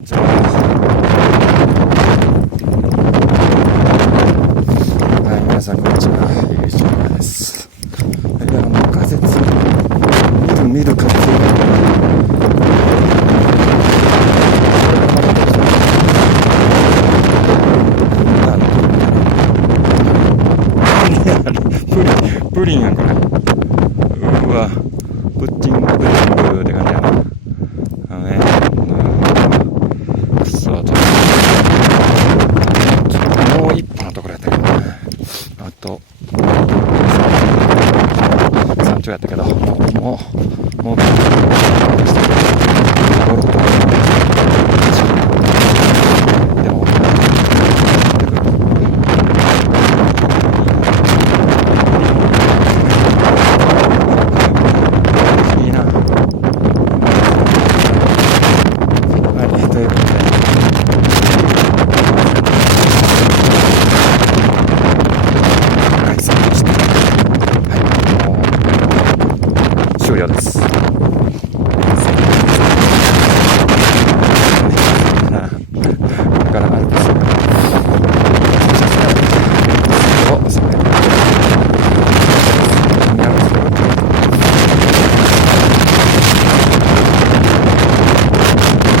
じゃあ、はい、皆さんこんにちは。YouTube です。仮説見る風プリンやんこれ。うわ、プッチングって感じやな。くそ、ちょっともう一歩のところやったけどね。あと山頂やったけど、もうでもいいな。はい、ということではい、終了です。